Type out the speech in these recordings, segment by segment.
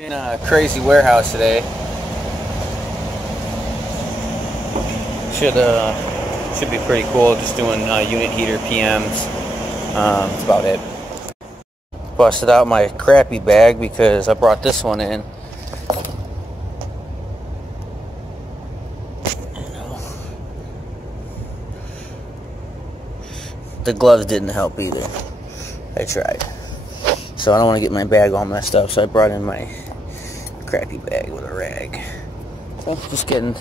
In a crazy warehouse today. Should be pretty cool. Just doing unit heater PMs. That's about it. Busted out my crappy bag because I brought this one in. The gloves didn't help either. I tried. So I don't want to get my bag all messed up, so I brought in my crappy bag with a rag. So just getting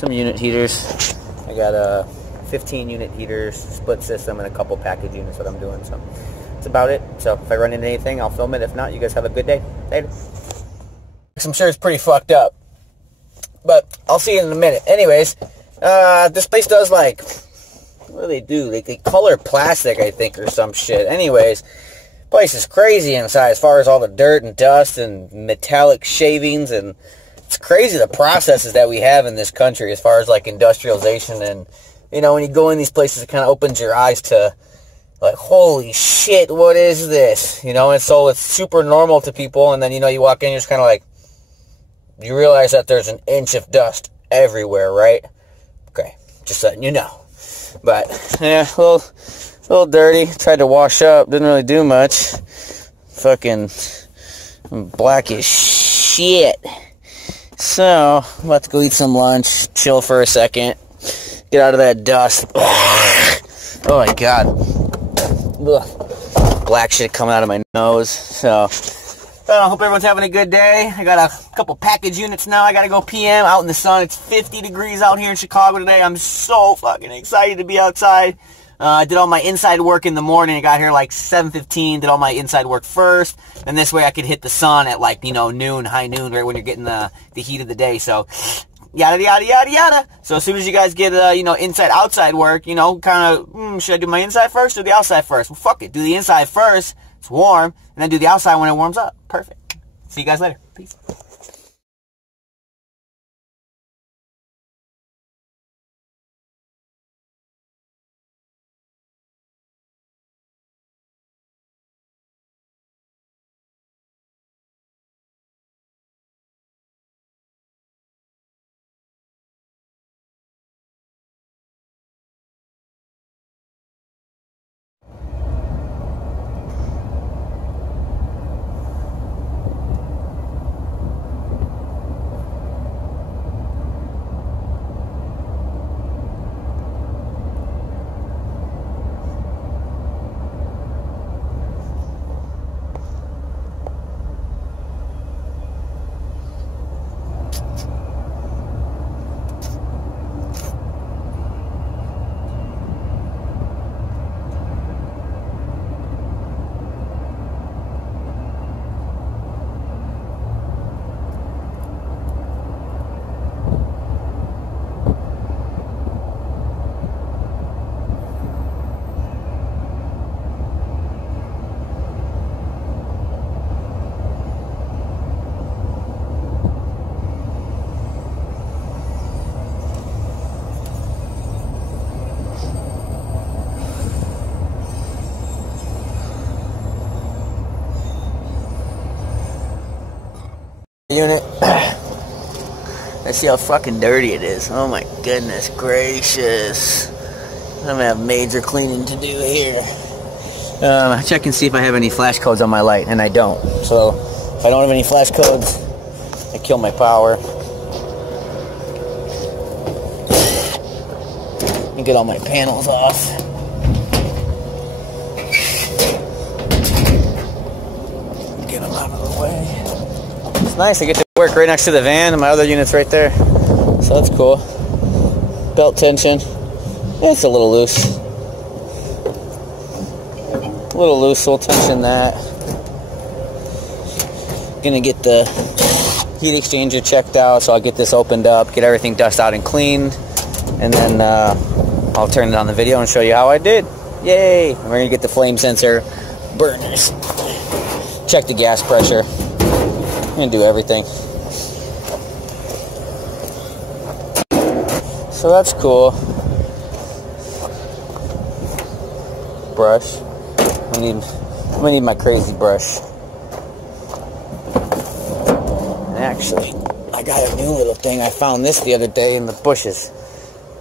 some unit heaters. I got 15 unit heaters, split system, and a couple package units that I'm doing. So that's about it. So if I run into anything, I'll film it. If not, you guys have a good day. Later. I'm sure it's pretty fucked up, but I'll see you in a minute. Anyways, this place does like, what do they do? They color plastic, I think, or some shit. Anyways, place is crazy inside as far as all the dirt and dust and metallic shavings, and it's crazy the processes that we have in this country as far as like industrialization. And you know, when you go in these places, it kind of opens your eyes to like, holy shit, what is this? You know, and so it's super normal to people, and then you know, you walk in, you're just kind of like, you realize that there's an inch of dust everywhere, right? Okay, just letting you know. But yeah, a little dirty. Tried to wash up, didn't really do much. Fucking black as shit. So I'm about to go eat some lunch, chill for a second, get out of that dust. Oh my god, ugh. Black shit coming out of my nose. So I hope everyone's having a good day. I got a couple package units now. I gotta go PM out in the sun. It's 50 degrees out here in Chicago today. I'm so fucking excited to be outside. I did all my inside work in the morning. I got here like 7:15, did all my inside work first. And this way I could hit the sun at like, you know, noon, high noon, right when you're getting the heat of the day. So, yada, yada, yada, yada. So as soon as you guys get, you know, inside, outside work, you know, kind of, should I do my inside first or the outside first? Well, fuck it. Do the inside first. It's warm. And then do the outside when it warms up. Perfect. See you guys later. Peace. Unit. Let's see how fucking dirty it is. Oh my goodness gracious. I'm gonna have major cleaning to do here. Check and see if I have any flash codes on my light, and I don't. So if I don't have any flash codes, I kill my power. Let me get all my panels off. Get them out of the way. It's nice, I get to work right next to the van, and my other unit's right there. So that's cool. Belt tension. It's a little loose. A little loose, so we'll tension that. Gonna get the heat exchanger checked out, so I'll get this opened up, get everything dust out and cleaned, and then I'll turn it on the video and show you how I did. Yay! We're gonna get the flame sensor burners. Check the gas pressure. I'm gonna do everything. So that's cool. Brush. I'm gonna need my crazy brush. actually. I got a new little thing. I found this the other day in the bushes.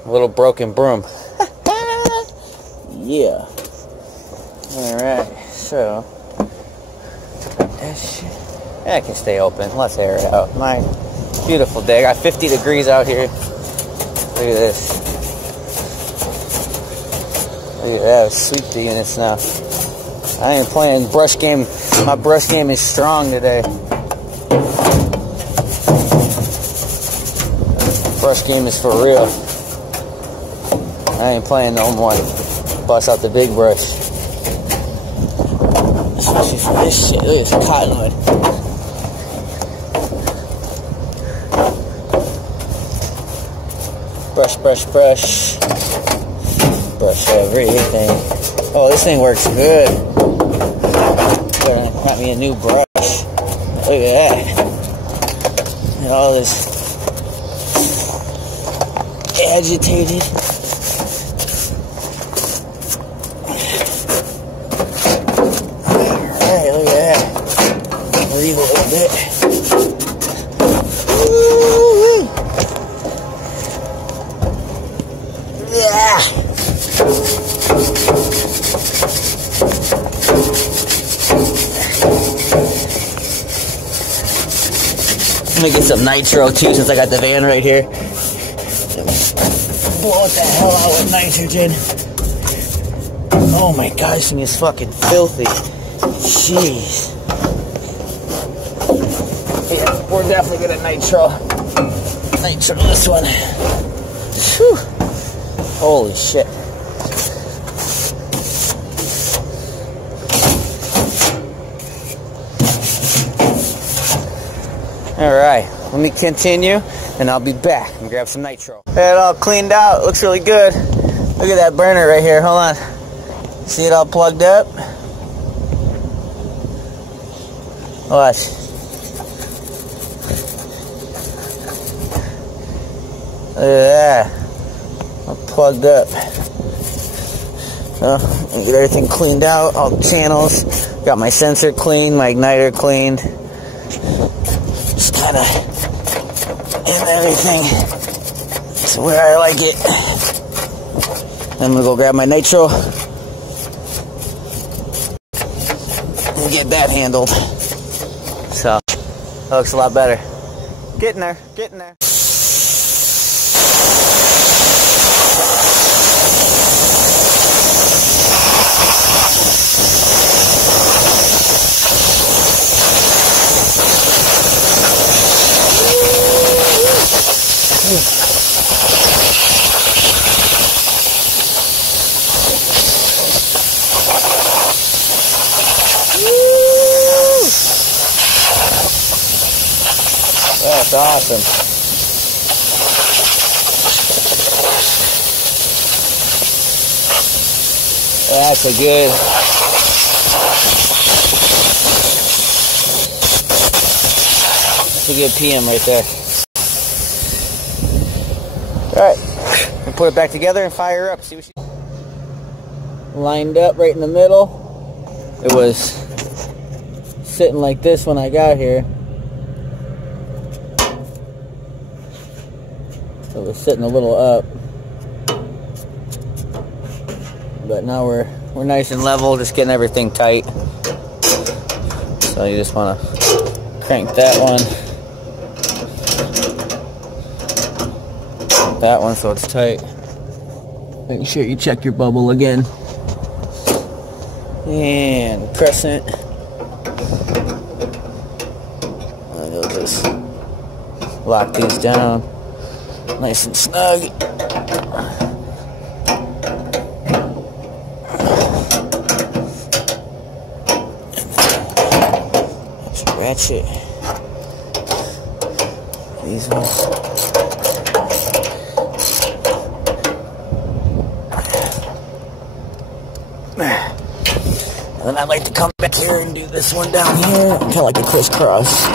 A little broken broom. Yeah. Alright, so that can stay open. Let's air it out. My beautiful day. I got 50 degrees out here. Look at this. Look at that. Sweep the units now. I ain't playing brush game. My brush game is strong today. Brush game is for real. I ain't playing no more. Bust out the big brush. Especially for this shit. Look at this cottonwood. Brush, brush, brush. Brush everything. Oh, this thing works good. Got me a new brush. Look at that. And all this agitated. Alright, look at that. Leave a little bit. Woo-wee. Yeah. I'm gonna get some nitro too since I got the van right here. Blow it the hell out with nitrogen. Oh my god, this thing is fucking filthy. Jeez. Yeah, we're definitely gonna nitro this one. Whew. Holy shit. Alright, let me continue and I'll be back and grab some nitro. Got it all cleaned out, looks really good. Look at that burner right here, hold on. See it all plugged up? Watch. Look at that. All plugged up. So, get everything cleaned out, all the channels. Got my sensor cleaned, my igniter cleaned. Just kind of in everything. It's where I like it. I'm gonna go grab my nitro and get that handled. So, that looks a lot better. Getting there, getting there. That's awesome. That's a good. That's a good PM right there. Alright, we'll put it back together and fire her up. See what she lined up right in the middle. It was sitting like this when I got here. So it was sitting a little up. But now we're nice and level, just getting everything tight. So you just want to crank that one. That one so it's tight. Make sure you check your bubble again. And crescent. And you'll just lock these down nice and snug. Just ratchet these ones. And then I'd like to come back here and do this one down here. Kind of like a crisscross.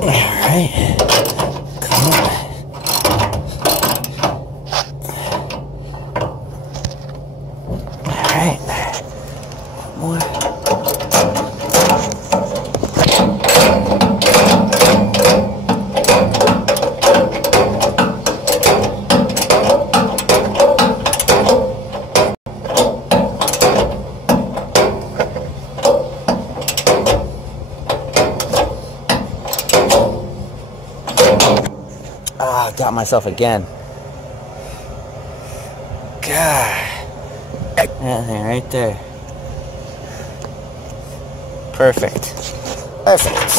Alright. Come on. Alright. One more. Ah, got myself again. God. Yeah, right there. Perfect. Perfect.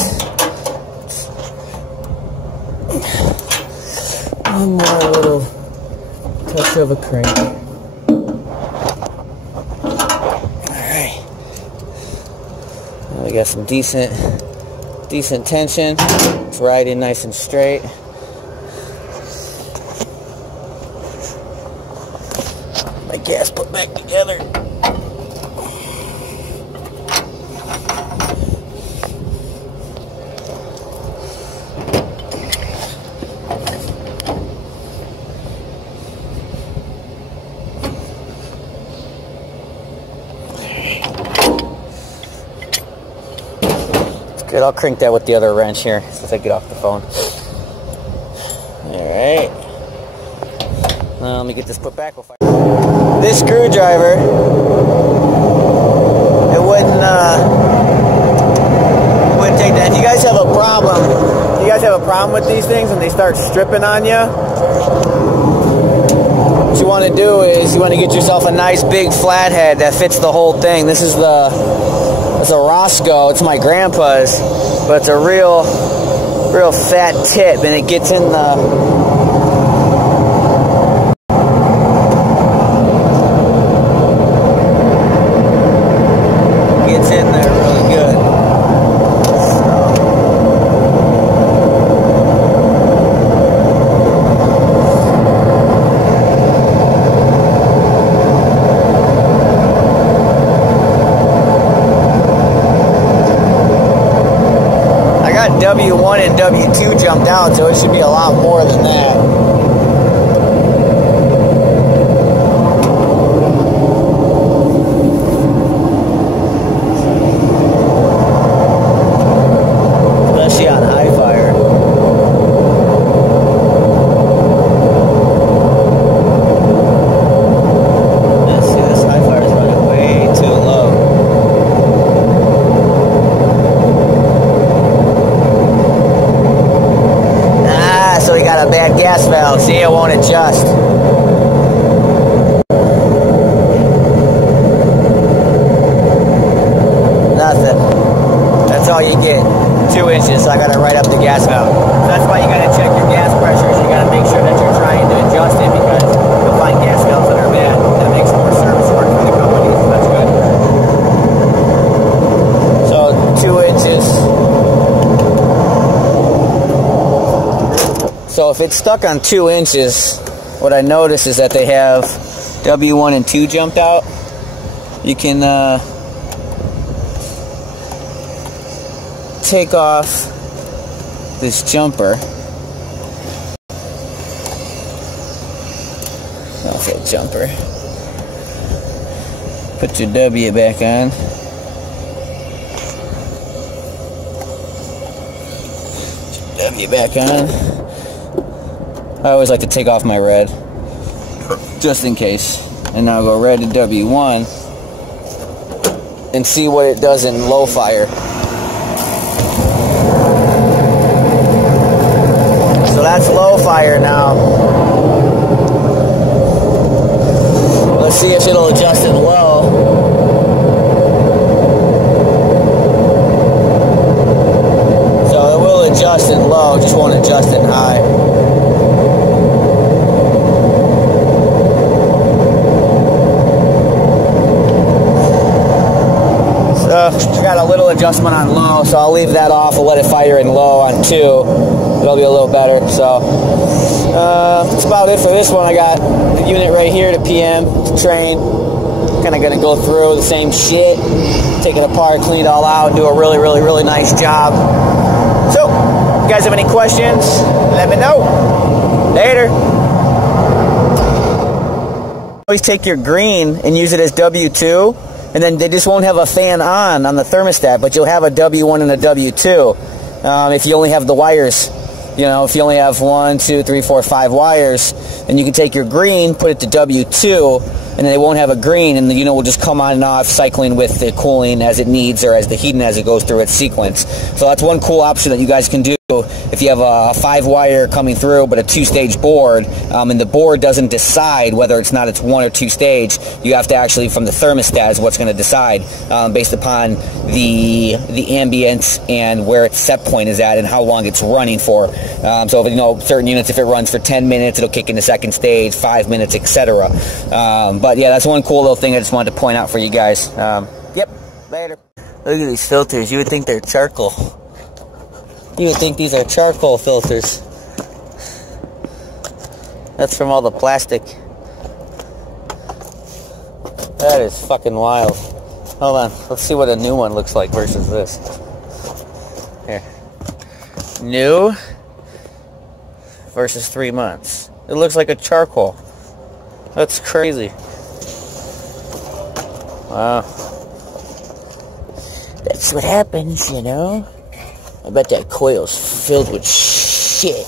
One more little touch of a crank. Alright. We got some decent tension. It's riding nice and straight. My gas put back together. Good, I'll crank that with the other wrench here since I get off the phone. Alright. Let me get this put back. This screwdriver, it wouldn't take that. Do you guys have a problem? Do you guys have a problem with these things when they start stripping on you? What you want to do is you want to get yourself a nice big flathead that fits the whole thing. This is it's a Roscoe. It's my grandpa's, but it's a real fat tip, and it gets in there really good. W1 and W2 jumped out, so it should be a lot more than that. Especially on high fire. Let's see, this high fire is running way too low. So we got a bad gas valve. See, it won't adjust. Nothing. That's all you get. 2 inches, so I got to right up the gas valve. So that's why you got to check your gas pressures. You got to make sure that you're trying to adjust it, because you'll find gas valves that are bad. That makes more service work for the company, so that's good. So 2 inches. So if it's stuck on 2 inches, what I notice is that they have W1 and 2 jumped out. You can take off this jumper. I'll say jumper. Put your W back on. Put your W back on. I always like to take off my red, just in case. And now go red to W1 and see what it does in low fire. So that's low fire now. Let's see if it'll adjust in low. So it will adjust in low, just won't adjust in high. I got a little adjustment on low, so I'll leave that off. I'll let it fire in low on 2. It'll be a little better. So that's about it for this one. I got the unit right here to PM, to train. Kind of going to go through the same shit, take it apart, clean it all out, do a really, really, really nice job. So, if you guys have any questions, let me know. Later. always take your green and use it as W2, and then they just won't have a fan on the thermostat, but you'll have a W1 and a W2 if you only have the wires. You know, if you only have 1, 2, 3, 4, 5 wires, then you can take your green, put it to W2, and then they won't have a green, and the unit will just come on and off, cycling with the cooling as it needs, or as the heating as it goes through its sequence. So that's one cool option that you guys can do if you have a 5-wire coming through, but a 2-stage board, and the board doesn't decide whether it's 1 or 2 stage. You have to actually, from the thermostat, is what's going to decide based upon the ambience and where its set point is at and how long it's running for. So, you know, certain units, if it runs for 10 minutes, it'll kick into 2nd stage, 5 minutes, etc. But yeah, that's one cool little thing I just wanted to point out for you guys. Yep, later. Look at these filters. You would think they're charcoal. You would think these are charcoal filters. That's from all the plastic. That is fucking wild. Hold on. Let's see what a new one looks like versus this. Here. New versus 3 months. It looks like a charcoal. That's crazy. Wow. That's what happens, you know. I bet that coil's filled with shit.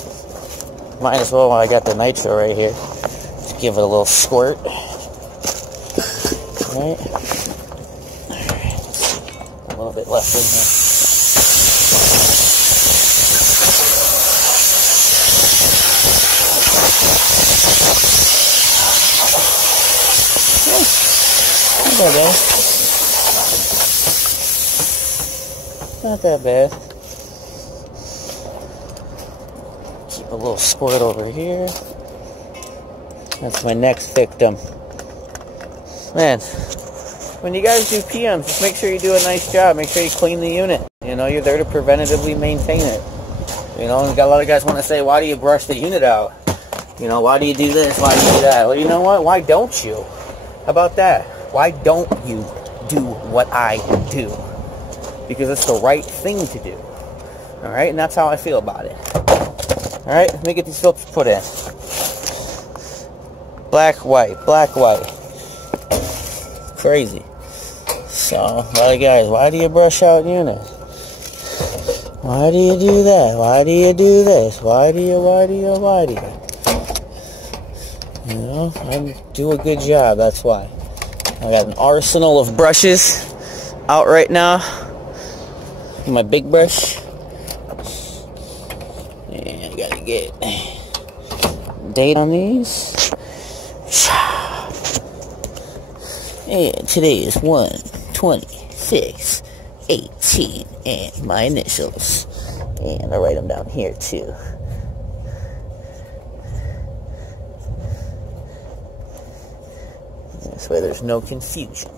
Might as well while I got the nitro right here. Just give it a little squirt. Alright. A little bit left in here. Not that bad. Keep a little squirt over here. That's my next victim. Man, when you guys do PMs, just make sure you do a nice job. Make sure you clean the unit. You know, you're there to preventatively maintain it. You know, and a lot of guys want to say, why do you brush the unit out? You know, why do you do this? Why do you do that? Well, you know what? Why don't you? How about that? Why don't you do what I do? Because it's the right thing to do. Alright? And that's how I feel about it. Alright? Let me get these filters put in. Black, white. Black, white. Crazy. So, a lot of guys, why do you brush out units? Why do you do that? Why do you do this? Why do you? You know, I do a good job, that's why. I got an arsenal of brushes out right now. My big brush. And I gotta get date on these. And today is 1/26/18, and my initials. And I write them down here too. This way there's no confusion.